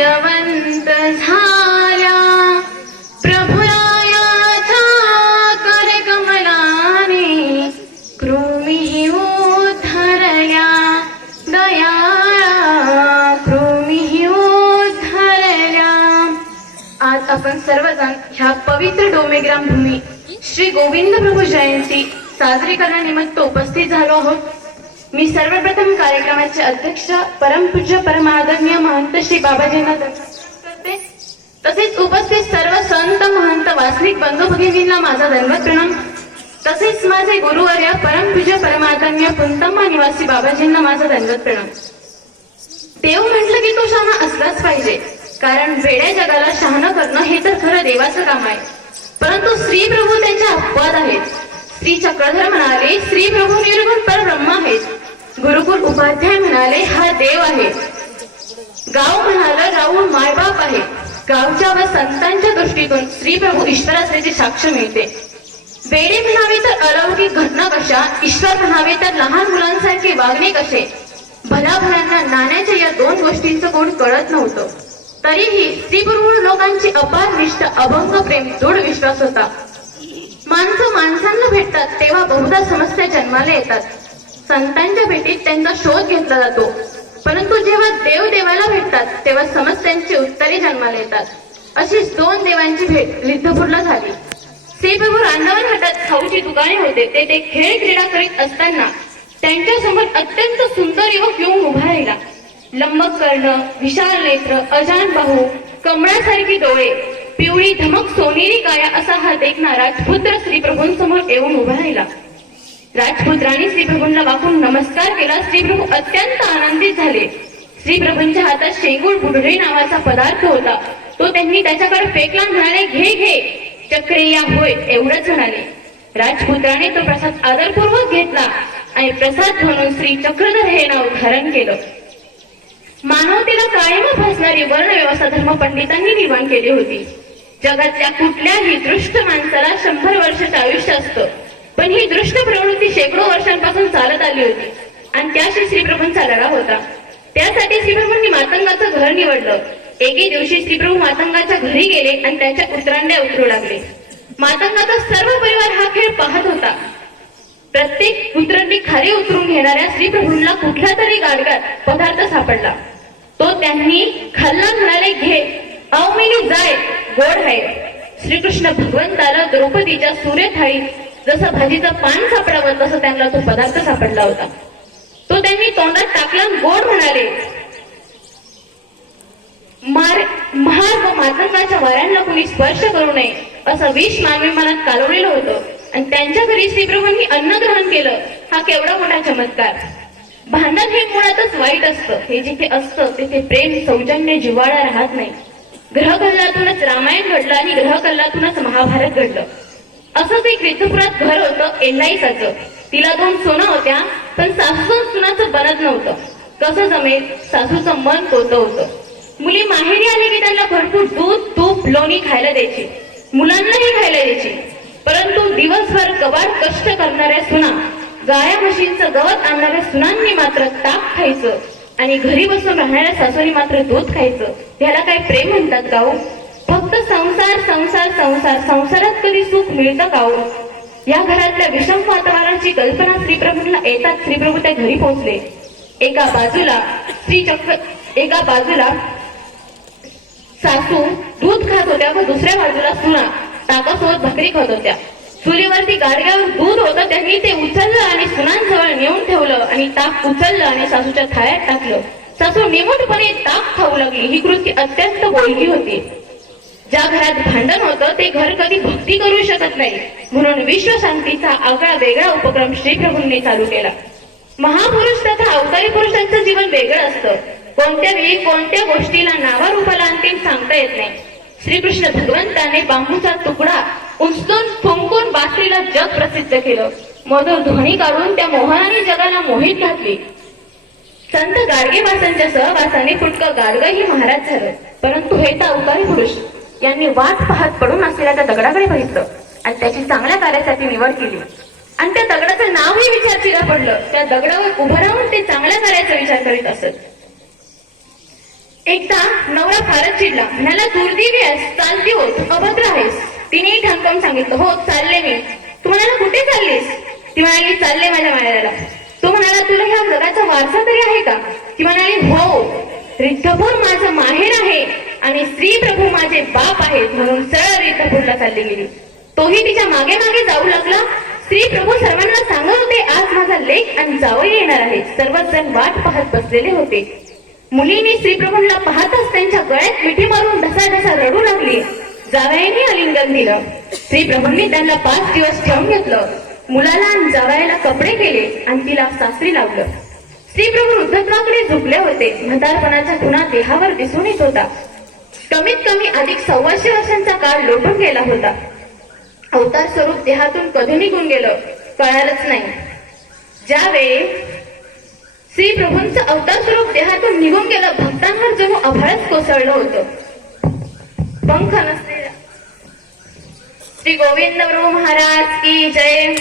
भाग्यवंत झाल्या प्रभुरायाच्या करकमलाने कृमी उद्धरल्या दयाळा कृमी उद्धरल्या। आज आपण सर्वजण ह्या पवित्र डोमेग्राम भूमी श्री गोविंद प्रभू जयंती साजरी करण्यानिमित्त उपस्थित झालो आहोत। मी सर्वप्रथम कार्यक्रमाचे अध्यक्ष परमपूज्य परमादरणीय महंत श्री बाबाजींना धन्यवाद करते। तसेच उपस्थित सर्व संत महंत वासनिक बंधू भगिनींना माझा दंडवत प्रणाम। तसेच माझे गुरुवर्य परमपूज्य परमादरणीय पुंतम्मा निवासी बाबाजींना माझा दंडवत प्रणाम। देव म्हटलं की तो शहाणा असलाच पाहिजे, कारण वेड्या जगाला शहाणं करणं हे तर खरं देवाचं काम आहे। परंतु श्री प्रभू त्यांच्या अपवाद आहेत। श्री चक्रधर म्हणाले श्री प्रभू निर्गुण परब्रह्म आहेत। गुरुकुल उपाध्याय म्हणाले हा देव आहे। गाव म्हणालं राहुल मायबाप आहे। गावच्या व संतांच्या दृष्टीतून श्री प्रभू ईश्वर असल्याची साक्ष मिळते। वेडे म्हणावे तर अलौकिक घटना कशा, ईश्वर म्हणावे तर लहान मुलांसारखे वागणे कसे। भलाभल्यांना नाण्याच्या या दोन गोष्टींचं कोण कळत नव्हतं, तरीही श्री प्रभू लोकांची अपार निष्ठ, अभंग प्रेम, दृढ विश्वास होता। माणसं माणसांना भेटतात तेव्हा बहुधा समस्या जन्माला येतात। संतांच्या भेटीत त्यांचा शोध घेतला जातो, परंतु जेव्हा देव देवाला भेटतात तेव्हा समस्यांची उत्तरे जन्माला येतात। अशीच दोन देवांची भेट लिद्धपूरला झाली। श्री प्रभू रांधावन हातात खाऊची दुकाने होते। ते खेळ क्रीडा करीत असताना त्यांच्या समोर अत्यंत सुंदर युवक येऊन उभा राहिला। लंबक कर्ण, विशाल नेत्र, अजान बाहू, कमळासारखी डोळे, पिवळी धमक सोनेरी काया असा हा देखना राजपुत्र श्रीप्रभूंसमोर येऊन उभा राहिला। राजपुत्राने श्रीप्रभूंना वाकून नमस्कार केला। श्रीप्रभू अत्यंत आनंदित झाले। श्रीप्रभूंच्या हातात शेंगूळ बुडरे नावाचा पदार्थ होता, तो त्यांनी त्याच्याकडे फेकला। म्हणाले घे घे चक्रिया होय एवढंच म्हणाले। राजपुत्राने तो प्रसाद आदरपूर्वक घेतला आणि प्रसाद म्हणून श्री चक्रधर हे नाव धारण केलं। मानवतेला कायम भासणारी वर्ण व्यवस्था धर्मपंडितांनी निर्माण केली होती। जगातल्या कुठल्याही दृष्ट माणसाला 100 वर्षाचं आयुष्य असतं, पण ही दृष्ट प्रवृत्ती शेकडो वर्षांपासून चालत आली होती आणि त्याशी श्रीप्रभूंचा लढा होता। त्यासाठी श्रीप्रभूंनी मातंगाचं घर निवडलं। एके दिवशी श्रीप्रभू मातंगाच्या घरी गेले आणि त्याच्या उतरांड्या उतरू लागले। मातंगाचा सर्व परिवार हा खेळ पाहत होता। प्रत्येक उतरंडी खाली उतरून घेणाऱ्या श्रीप्रभूंना कुठला तरी गाडगात पदार्थ सापडला, तो त्यांनी खाल्ला। म्हणाले घे अवमिनी जाय गोड आहे। श्रीकृष्ण भगवंताला द्रौपदीच्या सूर्य थाळीत जसं भाजीचं पान सापडावं तसं त्यांना तो पदार्थ सापडला होता। तो त्यांनी तोंडात टाकला, गोड म्हणाले। महार व मातंगाच्या वाऱ्यांना कुणी स्पर्श करू नये असं विष मानवी मनात कालवलेलं होतं आणि त्यांच्या घरी श्रीप्रभूंनी अन्न ग्रहण केलं। हा केवढा मोठा चमत्कार। भांडण हे मुळातच वाईट असतं। हे जिथे असतं तिथे प्रेम, सौजन्य, जिव्हाळा राहत नाही। ग्रहकल्लातूनच रामायण घडलं आणि ग्रहकल्लातूनच महाभारत घडलं। असंच एक रिद्धपुरात घर होतं एल्लाईसाचं। तिला 2 सोना होत्या, पण सासू सुनाचं बनत नव्हतं। कसं जमेल, सासूचं मन कोतं होतं। मुली माहेरी आले की त्यांना भरपूर दूध, तूप, लोणी खायला द्यायची, मुलांनाही खायला द्यायची। परंतु दिवसभर कबाड कष्ट करणाऱ्या सुना, गाया म्हशींचं गवत आणणाऱ्या सुनांनी मात्र ताक खायचं आणि घरी बसून राहणाऱ्या सासूनी मात्र दूध खायचं। ह्याला काय प्रेम म्हणतात का हो? फक्त संसार संसार संसार, संसारात कधी सुख मिळतं का हो? या घरातल्या विषम वातावरणाची कल्पना श्रीप्रभूंना येतात श्रीप्रभू त्या घरी पोहोचले। एका बाजूला सासू दूध खात होत्या व दुसऱ्या बाजूला सुना ताकासोबत भाकरी खात होत्या। चुलीवरती गाडग्यावर दूध होतं, त्यांनी ते उचललं आणि सुनांजवळ नेऊन ठेवलं आणि ताक उचललं आणि सासूच्या थाळ्यात टाकलं। सासू निमूटपणे ताक खाऊ लागली। ही कृती अत्यंत बोलकी होती। ज्या घरात भांडण होतं ते घर कधी भक्ती करू शकत नाही, म्हणून विश्वशांतीचा आगळा वेगळा उपक्रम श्रीप्रभूंनी चालू केला। महापुरुष तथा अवतारी पुरुषांचं जीवन वेगळं असतं। कोणत्या वेळी कोणत्या गोष्टीला नावारूपाला अंतिम सांगता येत नाही। श्रीकृष्ण भगवंताने बांबूचा तुकडा उचलून फुंकून बासरीला जग प्रसिद्ध केलं। मधुर ध्वनी काढून त्या मोहनाने जगाला मोहित घातली। संत गाडगेबासांच्या सहवासाने फुटकं गाडगंही महाराज झालं। परंतु हे तर अवतारी पुरुष, यांनी वाट पाहत पडून असलेल्या त्या दगडाकडे बघितलं आणि त्याची चांगल्या कार्यासाठी निवड केली आणि त्या दगडाचं नावही विचारतीला पडलं। त्या दगडावर उभं राहून ते चांगल्या कार्याचा विचार करीत असत। एकदा नवरा फारच चिडला, म्हणाला दुर्दैवी आहेस, चालती होत, अभद्र आहेस. तिने ठणकावून सांगितलं, हो चालले मी. तू म्हणाला कुठे चाललीस? ती म्हणाली चालले माझ्या माहेराला. तो म्हणाला तुला ह्या जगाचा वारसा तरी आहे का? ती म्हणाली हो, रिद्धपूर माझं माहेर आहे आणि श्री प्रभू माझे बाप आहेत, म्हणून सरळ रिद्धपूरला चालली गेली. तोही तिच्या मागे मागे जाऊ लागला. श्री प्रभू सर्वांना सांगत होते, आज माझा लेक आणि जावई येणार आहे. सर्वच जण वाट पाहत बसलेले होते. मुलीने श्रीप्रभूंना पाहताच त्यांच्या गळ्यात मिठी मारून ढसाढसा रडू लागली. जावयाने आलिंगन दिलं. श्रीप्रभूंनी त्यांना 5 दिवस ठेवून घेतलं. मुलाला आणि जावयाला कपडे केले आणि तिला सासरी लावलं. श्रीप्रभू वृद्धत्वाकडे झुकले होते. म्हातारपणाचा खुणा देहावर दिसून येत होता. कमीत कमी अधिक 125 वर्षांचा काळ लोटून गेला होता. अवतार स्वरूप देहातून कधी निघून गेलं कळालंच नाही. ज्यावेळी श्री प्रभूंचं अवतार स्वरूप देहातून निघून गेलं, भक्तांवर जणू आभाळच कोसळलं होतं. पंख नसलेला श्री गोविंद प्रभू महाराज की जय.